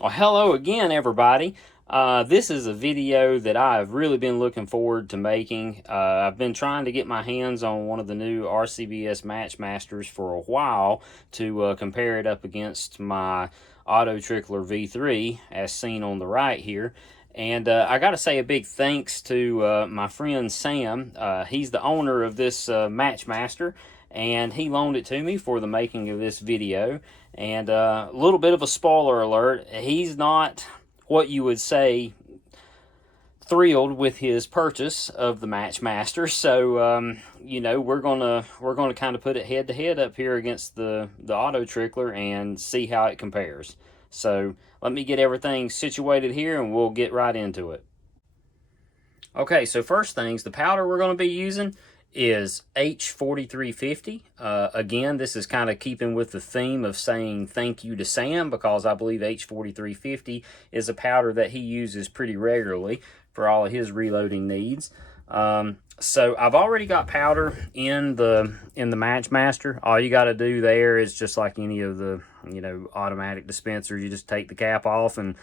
Well, hello again, everybody. This is a video that I've really been looking forward to making. I've been trying to get my hands on one of the new RCBS MatchMasters for a while to compare it up against my AutoTrickler V3, as seen on the right here. And I got to say a big thanks to my friend Sam. He's the owner of this MatchMaster, and he loaned it to me for the making of this video. And a little bit of a spoiler alert, he's not what you would say thrilled with his purchase of the MatchMaster. So you know, we're gonna kind of put it head to head up here against the AutoTrickler and see how it compares. So let me get everything situated here and we'll get right into it. Okay, so first things, the powder we're going to be using is H4350. Again, this is kind of keeping with the theme of saying thank you to Sam, because I believe H4350 is a powder that he uses pretty regularly for all of his reloading needs. So I've already got powder in the MatchMaster. All you got to do there is just like any of the automatic dispensers. You just take the cap off and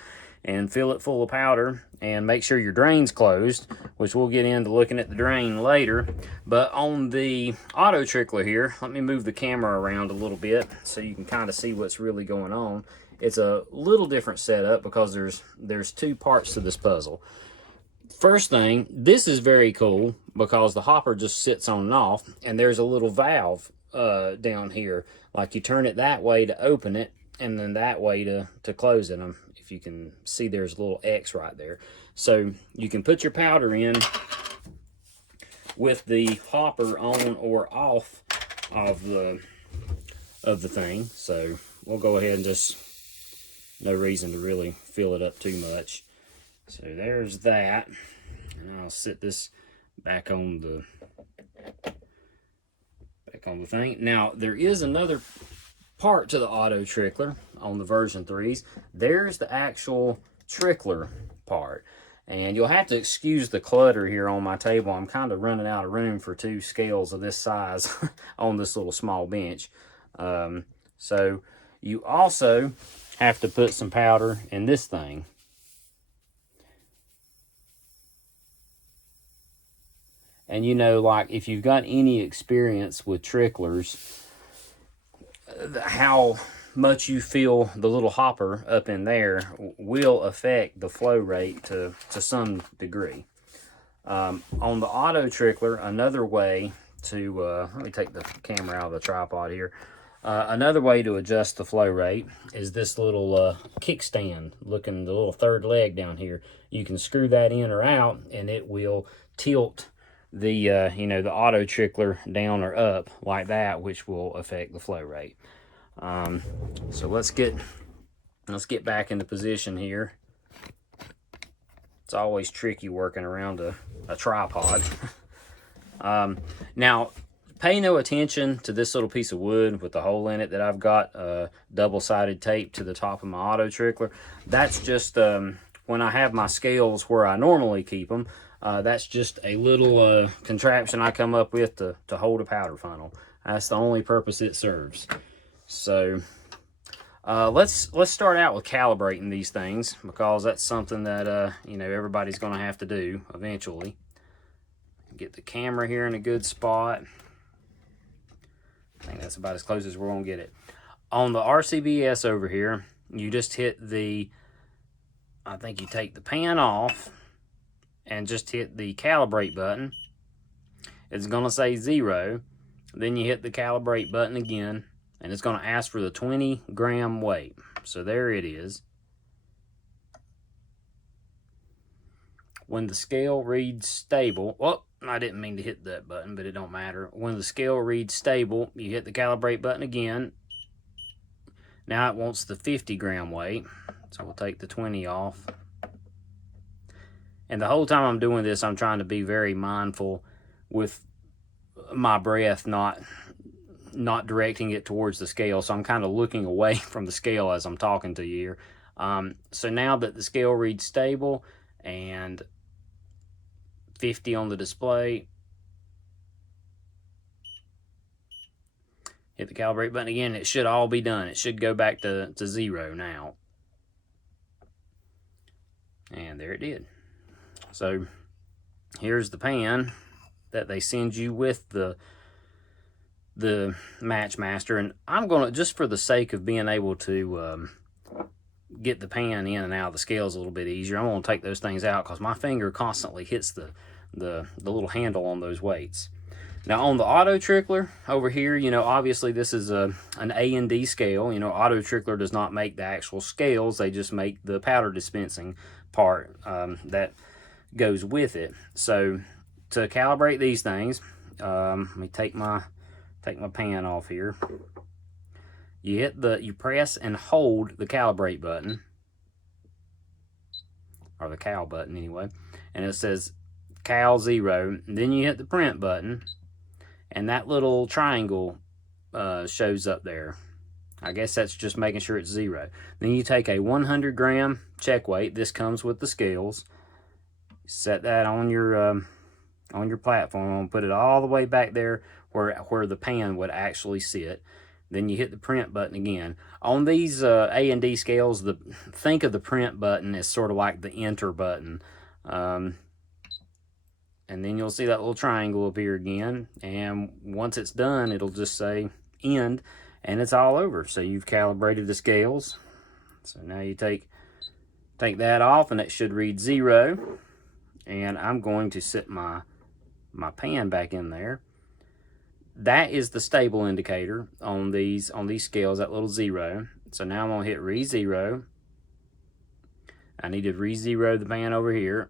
fill it full of powder and make sure your drain's closed, which we'll get into looking at the drain later. But on the AutoTrickler here, let me move the camera around a little bit so you can kind of see what's really going on. It's a little different setup because there's two parts to this puzzle. First thing, this is very cool because the hopper just sits on and off, and there's a little valve down here. Like you turn it that way to open it, and then that way to close it. If you can see, there's a little X right there. So you can put your powder in with the hopper on or off of the thing. So we'll go ahead and just, no reason to really fill it up too much. So there's that. And I'll sit this back on the thing. Now there is another part to the AutoTrickler on the version 3s. There's the actual trickler part, and you'll have to excuse the clutter here on my table. I'm kind of running out of room for two scales of this size on this little small bench. So you also have to put some powder in this thing. And you know, like if you've got any experience with tricklers, how much you fill the little hopper up in there will affect the flow rate to some degree. On the AutoTrickler, another way to, let me take the camera out of the tripod here. Another way to adjust the flow rate is this little kickstand looking, the little third leg down here. You can screw that in or out and it will tilt the the AutoTrickler down or up like that, which will affect the flow rate. So let's get back into position here. It's always tricky working around a tripod. Now pay no attention to this little piece of wood with the hole in it that I've got double-sided tape to the top of my AutoTrickler. That's just when I have my scales where I normally keep them. That's just a little contraption I come up with to hold a powder funnel. That's the only purpose it serves. So let's start out with calibrating these things, because that's something that everybody's going to have to do eventually. Get the camera here in a good spot. I think that's about as close as we're going to get it. On the RCBS over here, you just hit the, I think you take the pan off and just hit the calibrate button. It's going to say 0. Then you hit the calibrate button again, and it's going to ask for the 20-gram weight. So there it is. When the scale reads stable, well, I didn't mean to hit that button, but it don't matter. When the scale reads stable, you hit the calibrate button again. Now it wants the 50-gram weight, so we'll take the 20 off. And the whole time I'm doing this, I'm trying to be very mindful with my breath, not directing it towards the scale. So I'm kind of looking away from the scale as I'm talking to you here. So now that the scale reads stable and 50 on the display, hit the calibrate button again. It should all be done. It should go back to 0 now. And there it did. So here's the pan that they send you with the MatchMaster, and I'm gonna, just for the sake of being able to get the pan in and out of the scales a little bit easier, I'm gonna take those things out because my finger constantly hits the little handle on those weights. Now on the AutoTrickler over here, you know, obviously this is an A&D scale. You know, AutoTrickler does not make the actual scales, they just make the powder dispensing part that goes with it. So to calibrate these things, let me take my pan off here. You press and hold the calibrate button, or the cal button anyway, and it says cal 0. Then you hit the print button, and that little triangle shows up there. I guess that's just making sure it's 0. Then you take a 100 gram check weight. This comes with the scales. Set that on your platform. Put it all the way back there where the pan would actually sit. Then you hit the print button again. On these A&D scales, think of the print button as sort of like the enter button. And then you'll see that little triangle appear again. And once it's done, it'll just say end, and it's all over. So you've calibrated the scales. So now you take that off, and it should read 0. And I'm going to set my pan back in there. That is the stable indicator on these scales, that little 0. So now I'm gonna hit re-0. I need to re-0 the pan over here.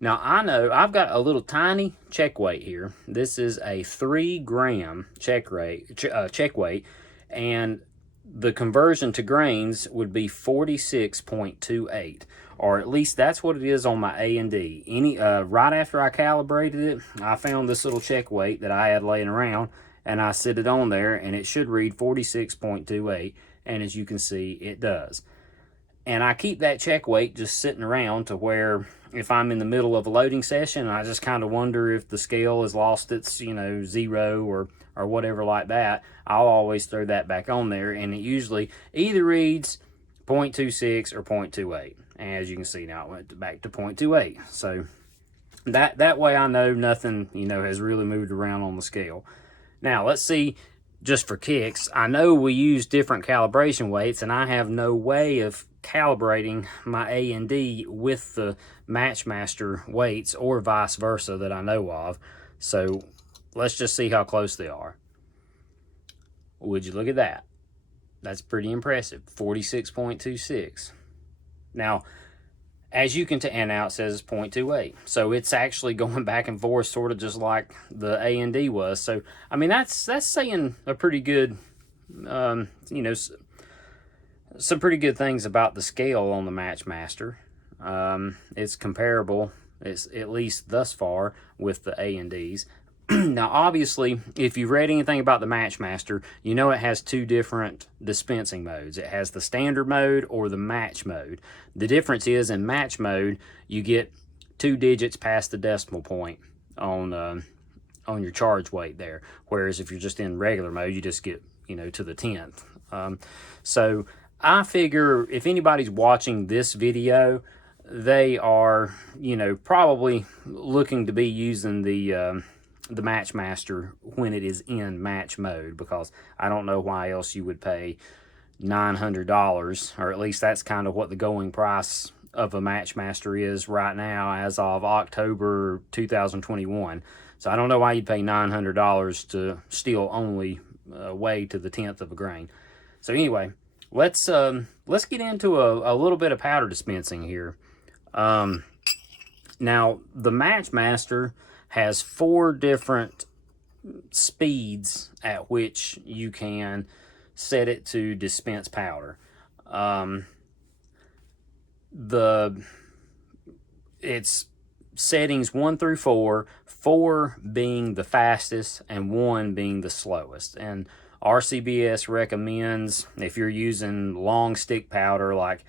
Now I know I've got a little tiny check weight here. This is a 3 gram check weight, and the conversion to grains would be 46.28. Or at least that's what it is on my A&D. Right after I calibrated it, I found this little check weight that I had laying around, and I set it on there, and it should read 46.28, and as you can see, it does. And I keep that check weight just sitting around to where if I'm in the middle of a loading session, I just kind of wonder if the scale has lost its, you know, 0 or whatever like that, I'll always throw that back on there, and it usually either reads 0.26 or 0.28. And as you can see now, it went back to 0.28. So that way I know nothing, you know, has really moved around on the scale. Now let's see, just for kicks, I know we use different calibration weights, and I have no way of calibrating my A&D with the MatchMaster weights or vice versa that I know of. So let's just see how close they are. Would you look at that? That's pretty impressive, 46.26. Now, as you can tell, and now it says 0.28. So it's actually going back and forth sort of just like the A&D was. So, I mean, that's saying a pretty good, you know, some pretty good things about the scale on the MatchMaster. It's comparable, it's at least thus far, with the A&Ds. Now, obviously, if you've read anything about the MatchMaster, you know it has 2 different dispensing modes. It has the standard mode or the match mode. The difference is in match mode, you get 2 digits past the decimal point on your charge weight there. Whereas if you're just in regular mode, you just get, you know, to the 10th. So I figure if anybody's watching this video, they are, you know, probably looking to be using the MatchMaster when it is in match mode, because I don't know why else you would pay $900, or at least that's kind of what the going price of a MatchMaster is right now as of October 2021. So I don't know why you'd pay $900 to still only weigh to the 10th of a grain. So anyway, let's get into a little bit of powder dispensing here. Now the MatchMaster has 4 different speeds at which you can set it to dispense powder. It's settings 1 through 4, 4 being the fastest and 1 being the slowest. And RCBS recommends, if you're using long stick powder like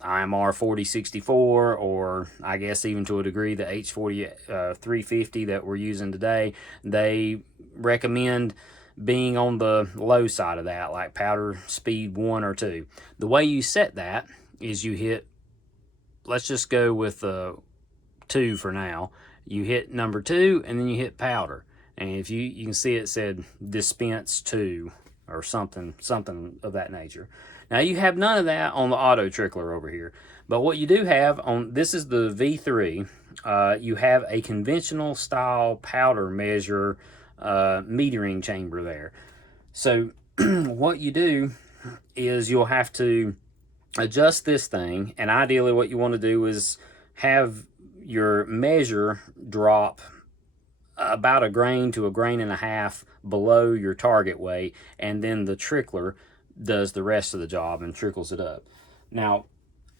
IMR 4064, or I guess even to a degree the H40 350 that we're using today, they recommend being on the low side of that, like powder speed 1 or 2. The way you set that is you hit, let's just go with 2 for now. You hit number 2 and then you hit powder. And if you can see it said dispense 2 or something of that nature. Now you have none of that on the AutoTrickler over here. But what you do have on, this is the V3, you have a conventional style powder measure metering chamber there. So what you do is you'll have to adjust this thing, and ideally what you want to do is have your measure drop about a grain to a grain and a half below your target weight, and then the trickler does the rest of the job and trickles it up. Now,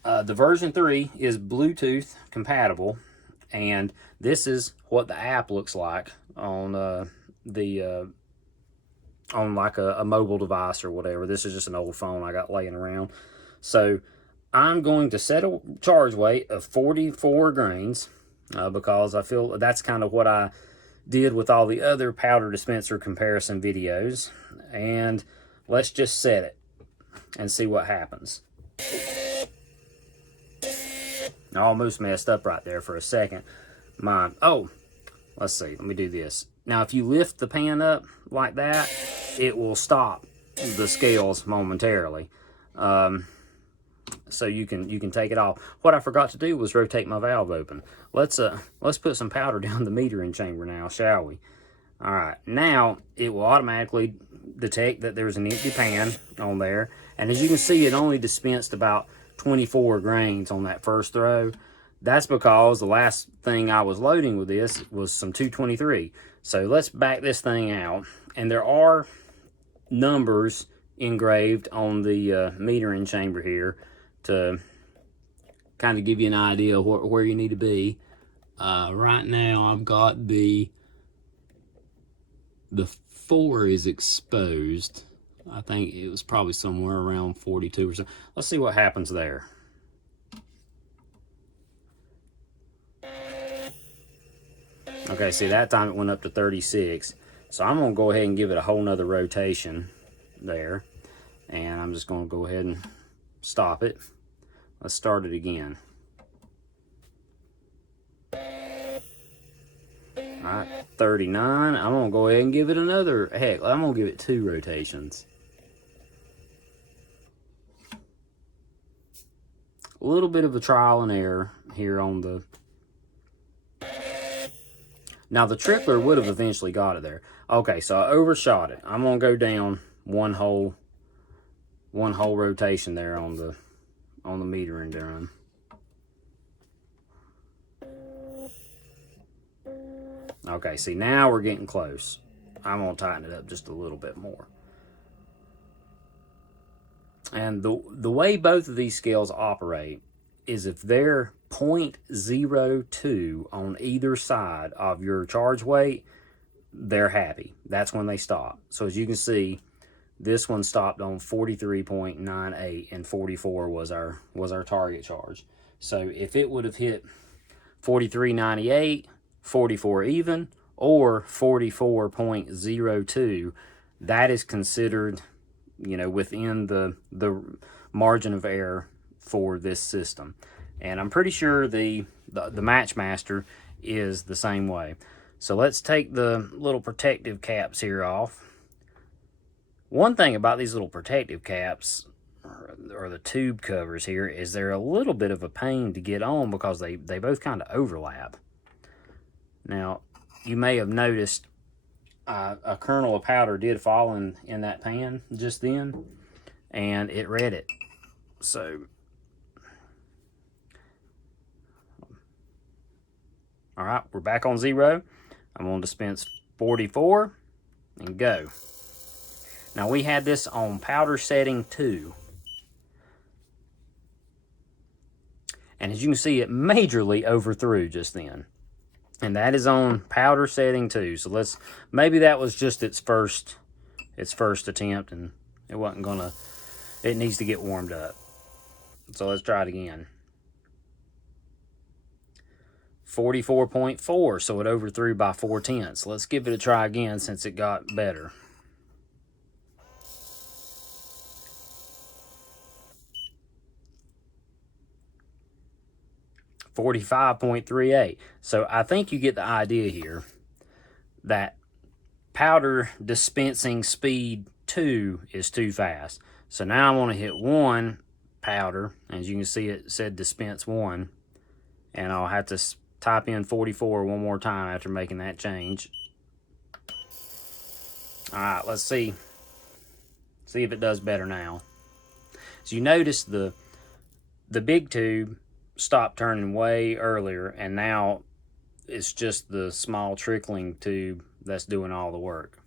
the version 3 is Bluetooth compatible, and this is what the app looks like on on like a mobile device or whatever. This is just an old phone I got laying around. So I'm going to set a charge weight of 44 grains because I feel that's kind of what I did with all the other powder dispenser comparison videos. And let's just set it and see what happens. I almost messed up right there for a second. Oh, let's see, let me do this. Now if you lift the pan up like that, it will stop the scales momentarily. So you can take it off. What I forgot to do was rotate my valve open. Let's put some powder down the metering chamber now, shall we? All right, now it will automatically detect that there's an empty pan on there, and as you can see, it only dispensed about 24 grains on that first throw. That's because the last thing I was loading with this was some 223. So let's back this thing out, and there are numbers engraved on the metering chamber here to kind of give you an idea of where you need to be. Right now I've got the 4 is exposed. I think it was probably somewhere around 42 or so. Let's see what happens there. Okay, see, that time it went up to 36. So I'm going to go ahead and give it a whole nother rotation there. And I'm just going to go ahead and stop it. Let's start it again. Alright, 39. I'm going to go ahead and give it another, heck, I'm going to give it 2 rotations. A little bit of a trial and error here on the... Now the trickler would have eventually got it there. Okay, so I overshot it. I'm going to go down one whole rotation there on the metering drum. Okay, see, now we're getting close. I'm going to tighten it up just a little bit more. And the way both of these scales operate is if they're 0.02 on either side of your charge weight, they're happy. That's when they stop. So as you can see, this one stopped on 43.98 and 44 was our target charge. So if it would have hit 43.98, 44 even, or 44.02, that is considered, you know, within the margin of error for this system. And I'm pretty sure the MatchMaster is the same way. So let's take the little protective caps here off. One thing about these little protective caps, or the tube covers here, is they're a little bit of a pain to get on because they both kind of overlap. Now, you may have noticed a kernel of powder did fall in that pan just then, and it read it. So, all right, we're back on 0. I'm going to dispense 44 and go. Now, we had this on powder setting 2. And as you can see, it majorly overthrew just then. And that is on powder setting 2. So maybe that was just its first attempt, and it wasn't gonna, it needs to get warmed up. So let's try it again. 44.4, so it overthrew by 0.4. Let's give it a try again since it got better. 45.38. So I think you get the idea here that powder dispensing speed 2 is too fast. So now I want to hit 1 powder. As you can see, it said dispense 1. And I'll have to type in 44 one more time after making that change. All right, let's see if it does better now. So you notice the big tube stopped turning way earlier, and now it's just the small trickling tube that's doing all the work.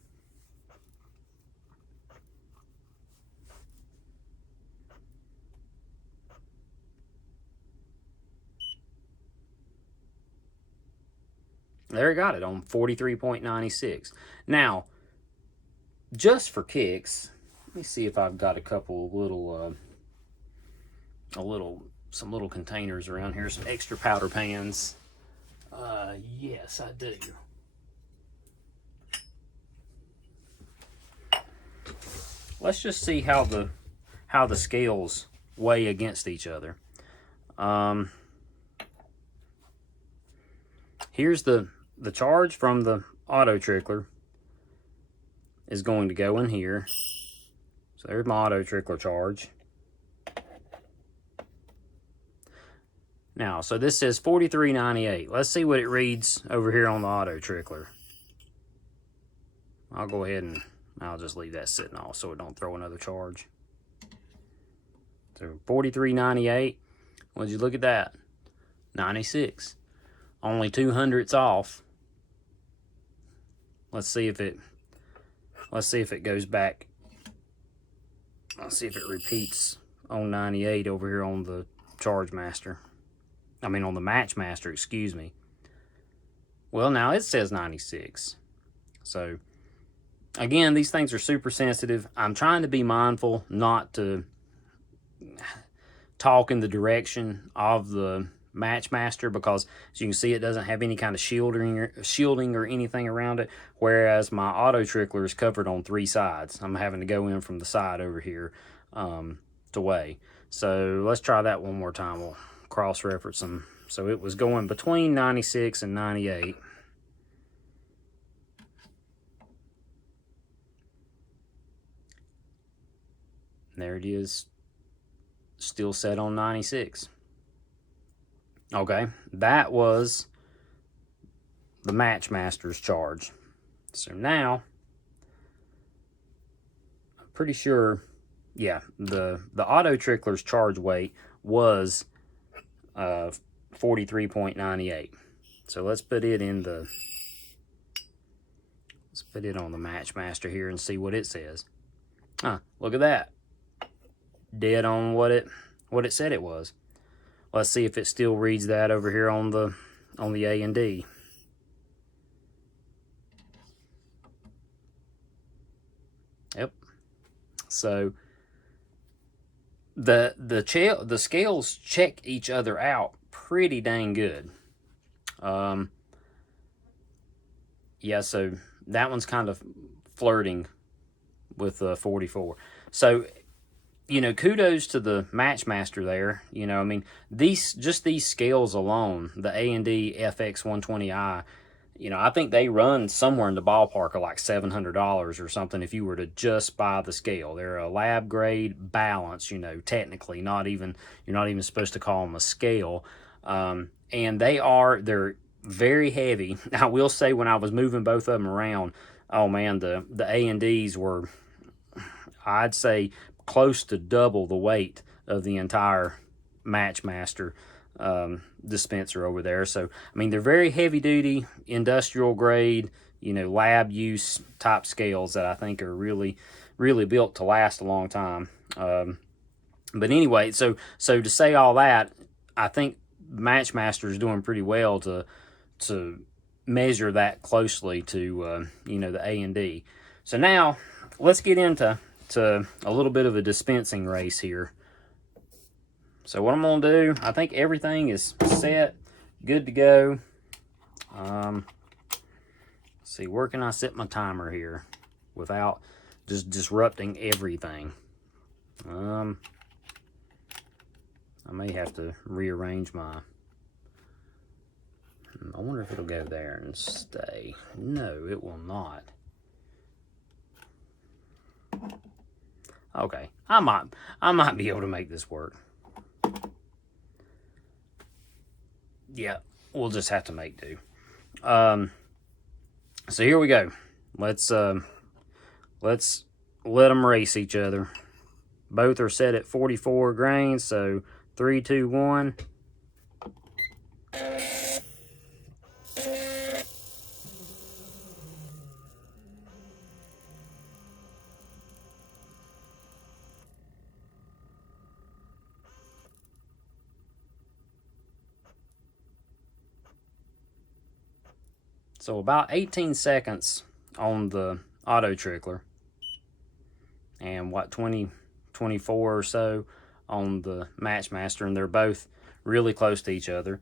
There, it got it on 43.96. Now, just for kicks, let me see if I've got a couple little, some little containers around here, some extra powder pans. Yes, I do. Let's just see how the scales weigh against each other. Here's the charge from the AutoTrickler is going to go in here. So there's my AutoTrickler charge. Now, so this says 43.98. Let's see what it reads over here on the AutoTrickler. I'll go ahead and I'll just leave that sitting off so it don't throw another charge. So 43.98. Would you look at that? 96. Only 200ths off. Let's see if it goes back. Let's see if it repeats on 98 over here on the ChargeMaster. I mean on the MatchMaster, excuse me. Well, now it says 96. So again, these things are super sensitive. I'm trying to be mindful not to talk in the direction of the MatchMaster, because as you can see, it doesn't have any kind of shielding or anything around it, whereas my AutoTrickler is covered on 3 sides. I'm having to go in from the side over here to weigh. So let's try that one more time. We'll cross-reference them. So it was going between 96 and 98. There it is, still set on 96. Okay, that was the MatchMaster's charge. So now, I'm pretty sure, yeah, the AutoTrickler's charge weight was 43.98. So let's put it on the MatchMaster here and see what it says. Look at that. Dead on what it said it was. Let's see if it still reads that over here on the A&D. Yep. So the scales check each other out pretty dang good. Yeah, so that one's kind of flirting with 44. So, you know, kudos to the MatchMaster there. You know, I mean, these scales alone, the A&D FX120i, you know, I think they run somewhere in the ballpark of like $700 or something if you were to just buy the scale. They're a lab grade balance, you know, technically, you're not even supposed to call them a scale. And they're very heavy. I will say, when I was moving both of them around, oh man, the A&Ds were, I'd say, close to double the weight of the entire MatchMaster dispenser over there. So, I mean, they're very heavy duty, industrial grade, you know, lab use type scales that I think are really, really built to last a long time. But anyway, so to say all that, I think MatchMaster is doing pretty well to measure that closely to you know, the A&D. So now let's get into a little bit of a dispensing race here. So what I'm gonna do, I think everything is set, good to go. Let's see, where can I set my timer here without just disrupting everything? I may have to rearrange my I wonder if it'll go there and stay. No, it will not. Okay, I might be able to make this work. Yeah, we'll just have to make do. So here we go. Let's let them race each other. Both are set at 44 grains, so 3, 2, 1. So about 18 seconds on the AutoTrickler, and what, 24 or so on the MatchMaster, and they're both really close to each other.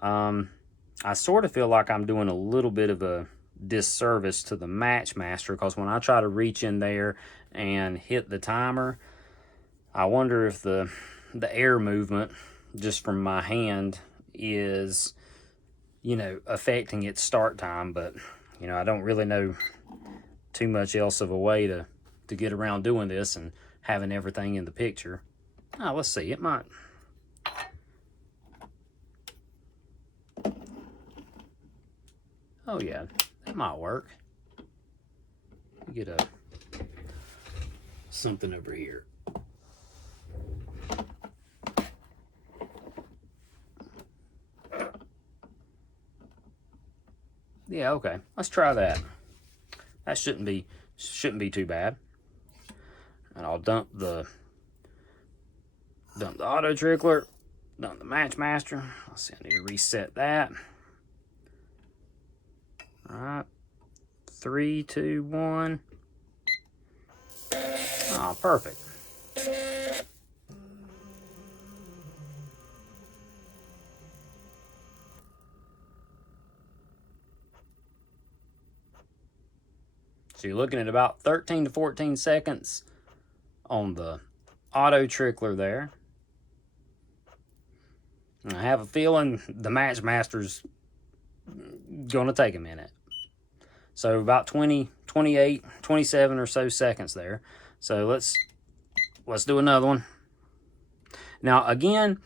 I sort of feel like I'm doing a little bit of a disservice to the MatchMaster, because when I try to reach in there and hit the timer, I wonder if the air movement just from my hand is, you know, affecting its start time. But, you know, I don't really know too much else of a way to get around doing this and having everything in the picture. Let's see, it might. Oh yeah, that might work. Get something over here. Yeah, okay. Let's try that. That shouldn't be too bad. And I'll dump the AutoTrickler, dump the MatchMaster. Let's see, I need to reset that. All right, 3, 2, 1. Oh, perfect. So you're looking at about 13 to 14 seconds on the AutoTrickler there. And I have a feeling the MatchMaster's going to take a minute. So about 20, 28, 27 or so seconds there. So let's do another one. Now again,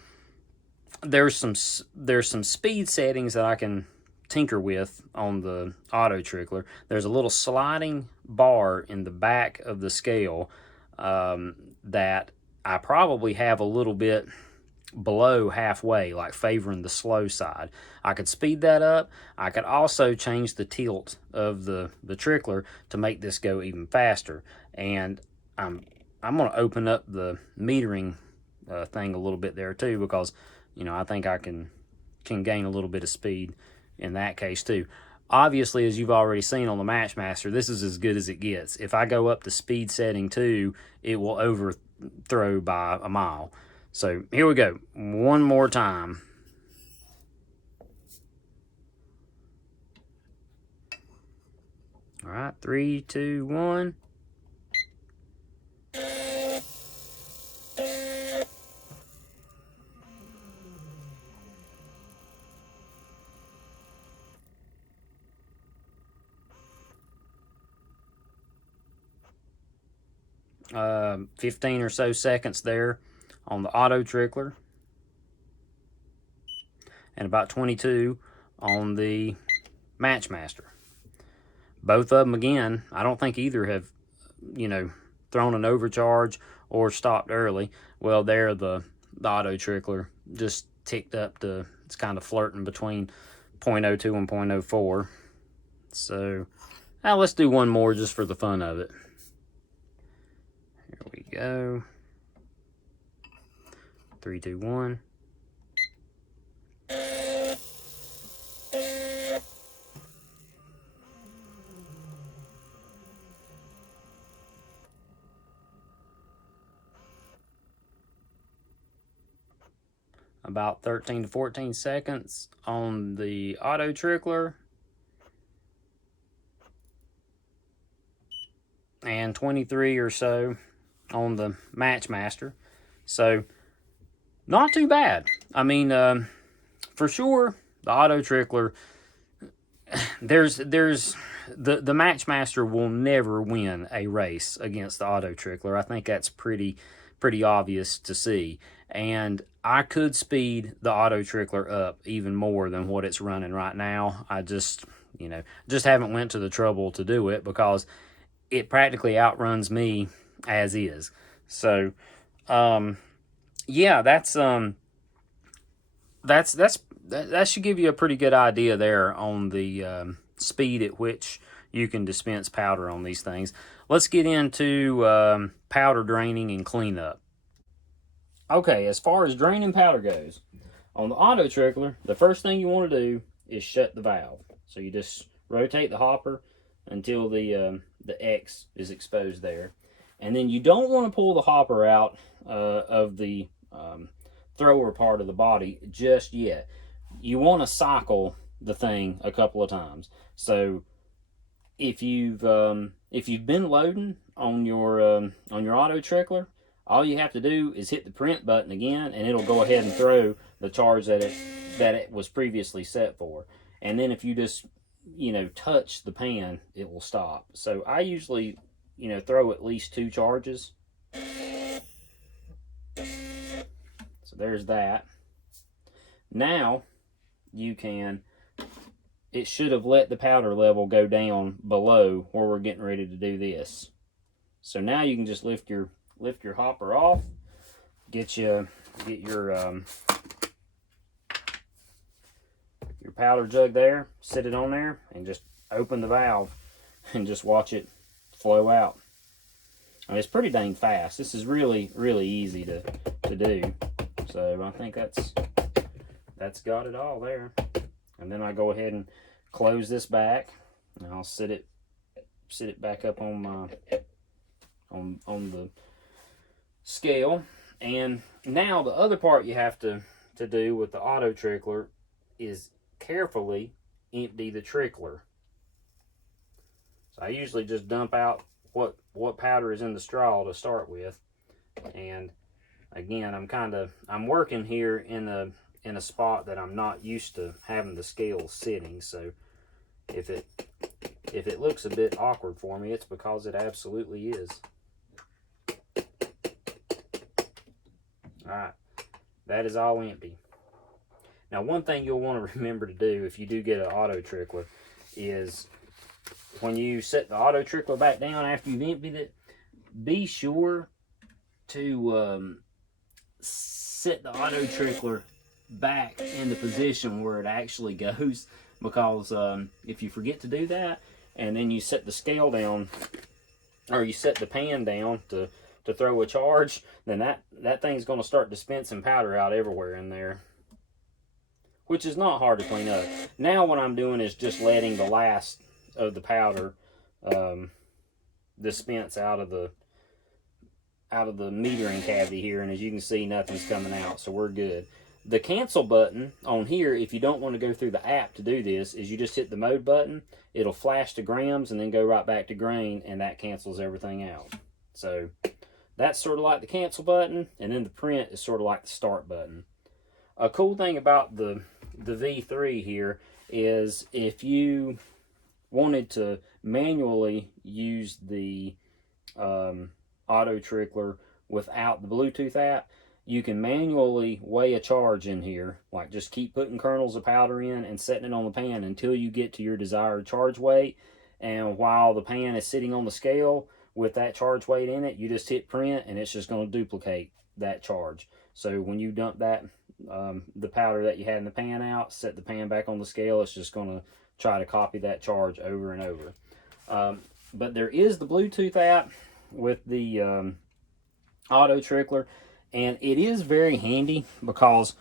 there's some speed settings that I can tinker with on the AutoTrickler. There's a little sliding bar in the back of the scale that I probably have a little bit below halfway, like favoring the slow side. I could speed that up. I could also change the tilt of the trickler to make this go even faster. And I'm going to open up the metering thing a little bit there too, because, you know, I think I can gain a little bit of speed in that case too. Obviously, as you've already seen on the MatchMaster, this is as good as it gets. If I go up to speed setting 2, it will overthrow by a mile. So here we go, one more time. All right, 3, 2, 1. Uh, 15 or so seconds there on the AutoTrickler, and about 22 on the MatchMaster. Both of them, again, I don't think either have, you know, thrown an overcharge or stopped early. Well, there the AutoTrickler just ticked up to, it's kind of flirting between 0.02 and 0.04. So now let's do one more just for the fun of it. Here we go. 3, 2, 1. About 13 to 14 seconds on the AutoTrickler, and 23 or so on the MatchMaster. So not too bad. I mean, for sure, the AutoTrickler, there's the MatchMaster will never win a race against the AutoTrickler. I think that's pretty obvious to see. And I could speed the AutoTrickler up even more than what it's running right now. I just haven't went to the trouble to do it because it practically outruns me as is. So yeah, that should give you a pretty good idea there on the speed at which you can dispense powder on these things. Let's get into powder draining and cleanup. Okay, as far as draining powder goes, on the AutoTrickler, the first thing you want to do is shut the valve. So you just rotate the hopper until the X is exposed there. And then you don't want to pull the hopper out of the thrower part of the body just yet. You want to cycle the thing a couple of times. So if you've been loading on your AutoTrickler, all you have to do is hit the print button again, and it'll go ahead and throw the charge that it was previously set for. And then if you just touch the pan, it will stop. So I usually throw at least 2 charges. So there's that. Now it should have let the powder level go down below where we're getting ready to do this. So now you can just lift your hopper off, get your powder jug there, sit it on there, and just open the valve and just watch it flow out. I mean, it's pretty dang fast. This is really easy to do. So I think that's got it all there. And then I go ahead and close this back, and I'll sit it back up on my on the scale. And now the other part you have to do with the AutoTrickler is carefully empty the trickler. So I usually just dump out what powder is in the straw to start with. And again, I'm working here in a spot that I'm not used to having the scale sitting. So if it looks a bit awkward for me, it's because it absolutely is. Alright, that is all empty. Now, one thing you'll want to remember to do if you do get an AutoTrickler is when you set the AutoTrickler back down after you've emptied it, be sure to set the AutoTrickler back in the position where it actually goes, because if you forget to do that and then you set the scale down, or you set the pan down to throw a charge, then that thing's going to start dispensing powder out everywhere in there, which is not hard to clean up. Now what I'm doing is just letting the last of the powder dispense out of the metering cavity here, and as you can see, nothing's coming out, so we're good. The cancel button on here, if you don't want to go through the app to do this, is you just hit the mode button. It'll flash to grams and then go right back to grain, and that cancels everything out. So that's sort of like the cancel button, and then the print is sort of like the start button. A cool thing about the V3 here is if you wanted to manually use the AutoTrickler without the Bluetooth app, you can manually weigh a charge in here. Like, just keep putting kernels of powder in and setting it on the pan until you get to your desired charge weight. And while the pan is sitting on the scale with that charge weight in it, you just hit print and it's just going to duplicate that charge. So when you dump that the powder that you had in the pan out, set the pan back on the scale, it's just going to try to copy that charge over and over. But there is the Bluetooth app with the AutoTrickler, and it is very handy, because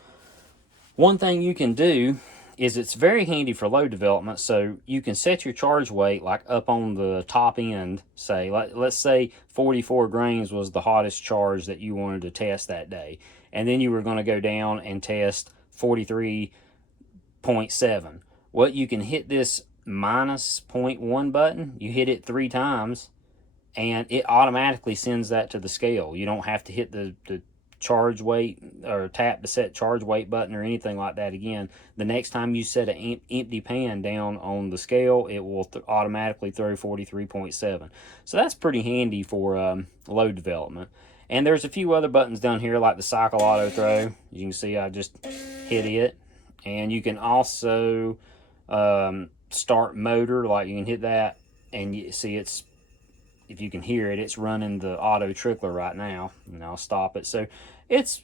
one thing you can do is it's very handy for load development. So you can set your charge weight like up on the top end. Say, let's say 44 grains was the hottest charge that you wanted to test that day, and then you were going to go down and test 43.7. Well, you can hit this minus 0.1 button. You hit it 3 times, and it automatically sends that to the scale. You don't have to hit the charge weight or tap to set charge weight button or anything like that again, the next time you set an empty pan down on the scale, it will automatically throw 43.7. So that's pretty handy for load development. And there's a few other buttons down here like the cycle auto throw. You can see I just hit it. And you can also start motor, like you can hit that and you see it's, if you can hear it, it's running the AutoTrickler right now, and I'll stop it. So it's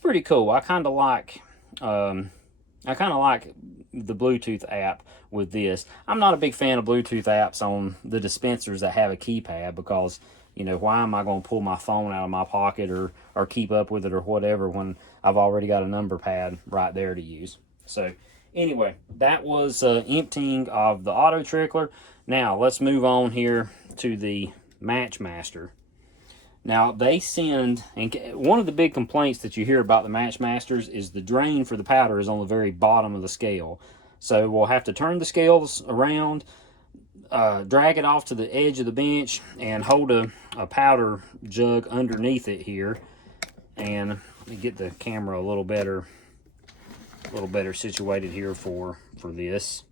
pretty cool. I kind of like the Bluetooth app with this. I'm not a big fan of Bluetooth apps on the dispensers that have a keypad because, you know, why am I going to pull my phone out of my pocket or keep up with it or whatever when I've already got a number pad right there to use. So anyway, that was emptying of the AutoTrickler. Now let's move on here to the MatchMaster. Now they send, and one of the big complaints that you hear about the MatchMasters is the drain for the powder is on the very bottom of the scale. So we'll have to turn the scales around, drag it off to the edge of the bench, and hold a powder jug underneath it here. And let me get the camera a little better situated here for this.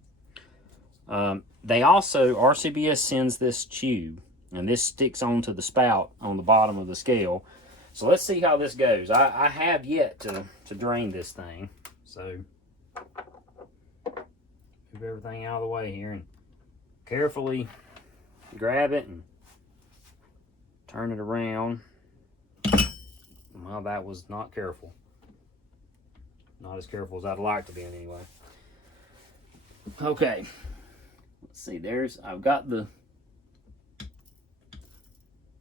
They also, RCBS sends this tube, and this sticks onto the spout on the bottom of the scale. So let's see how this goes. I have yet to drain this thing. So move everything out of the way here and carefully grab it and turn it around. Well, that was not careful. Not as careful as I'd like to be anyway. Okay. Let's see, I've got the,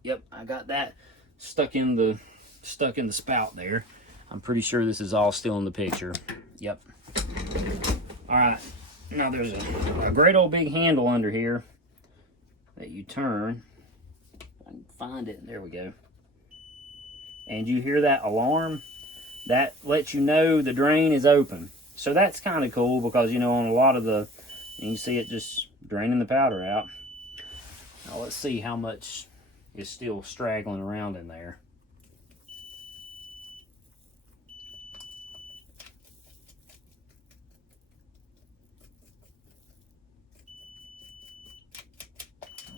yep, I got that stuck in the spout there. I'm pretty sure this is all still in the picture. Yep. All right. Now there's a great old big handle under here that you turn. If I can find it. There we go. And you hear that alarm? That lets you know the drain is open. So that's kind of cool because, you know, on a lot of the, you can see it just draining the powder out. Now let's see how much is still straggling around in there.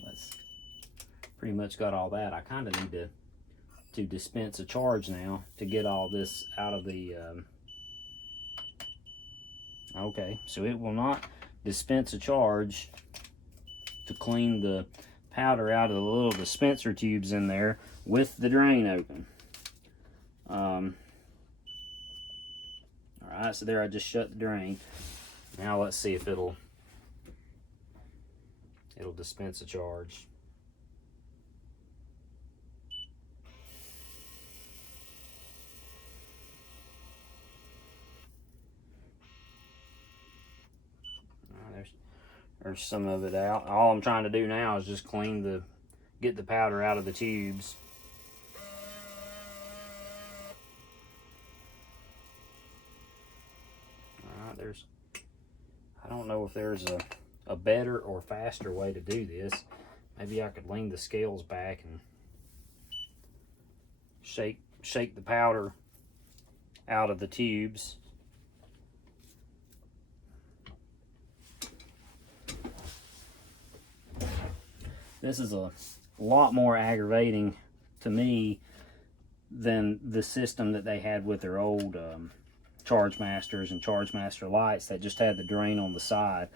That's pretty much got all that. I kind of need to dispense a charge now to get all this out of the okay, so it will not dispense a charge to clean the powder out of the little dispenser tubes in there with the drain open. All right, so there I just shut the drain. Now let's see if it'll dispense a charge. There's some of it out. All I'm trying to do now is just get the powder out of the tubes. Alright, I don't know if there's a better or faster way to do this. Maybe I could lean the scales back and shake the powder out of the tubes. This is a lot more aggravating to me than the system that they had with their old ChargeMasters and ChargeMaster lights that just had the drain on the side.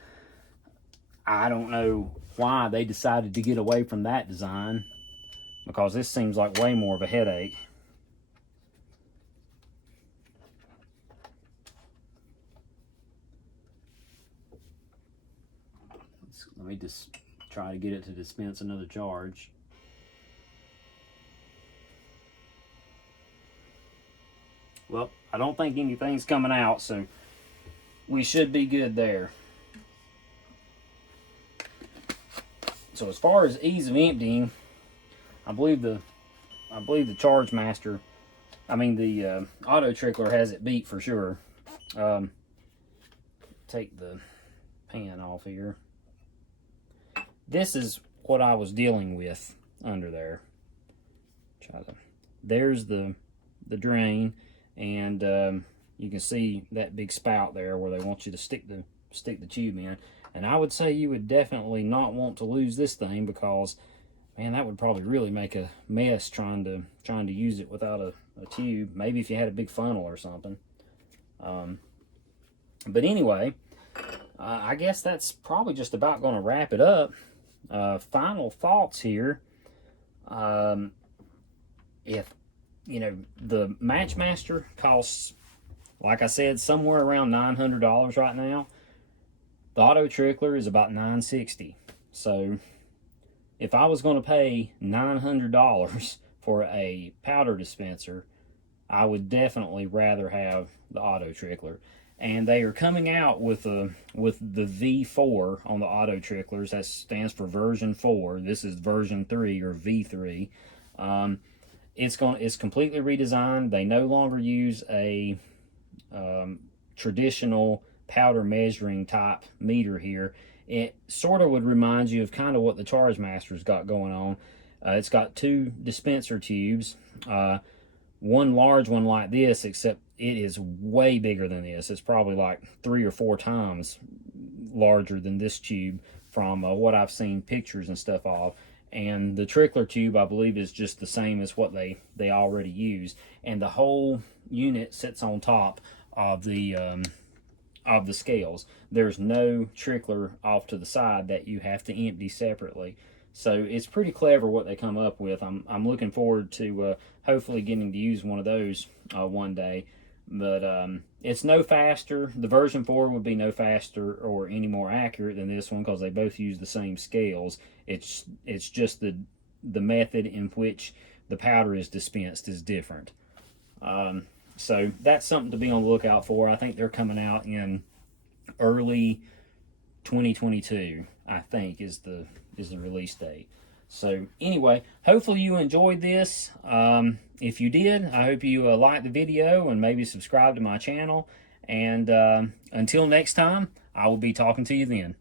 I don't know why they decided to get away from that design, because this seems like way more of a headache. Let me just try to get it to dispense another charge. Well, I don't think anything's coming out, so we should be good there. So as far as ease of emptying, I believe the ChargeMaster, I mean the AutoTrickler has it beat for sure. Take the pan off here. This is what I was dealing with under there. There's the the drain, and you can see that big spout there where they want you to stick the tube in. And I would say you would definitely not want to lose this thing, because man, that would probably really make a mess trying to use it without a tube. Maybe if you had a big funnel or something. But anyway, I guess that's probably just about going to wrap it up. Final thoughts here. If, you know, the MatchMaster costs, like I said, somewhere around $900 right now. The AutoTrickler is about $960. So if I was going to pay $900 for a powder dispenser, I would definitely rather have the AutoTrickler. And they are coming out with the V4 on the AutoTricklers. That stands for version 4. This is version 3, or V3. It's completely redesigned. They no longer use a traditional powder measuring type meter here. It sort of would remind you of kind of what the Chargemaster's got going on. It's got 2 dispenser tubes, one large one like this, except it is way bigger than this. It's probably like 3 or 4 times larger than this tube from what I've seen pictures and stuff of. And the Trickler tube, I believe, is just the same as what they already use. And the whole unit sits on top of the scales. There's no Trickler off to the side that you have to empty separately. So it's pretty clever what they come up with. I'm looking forward to hopefully getting to use one of those one day. But it's no faster. The version 4 would be no faster or any more accurate than this one, because they both use the same scales. It's just the method in which the powder is dispensed is different. So that's something to be on the lookout for. I think they're coming out in early 2022, I think, is the release date. So anyway, hopefully you enjoyed this. If you did, I hope you liked the video and maybe subscribe to my channel. And until next time, I will be talking to you then.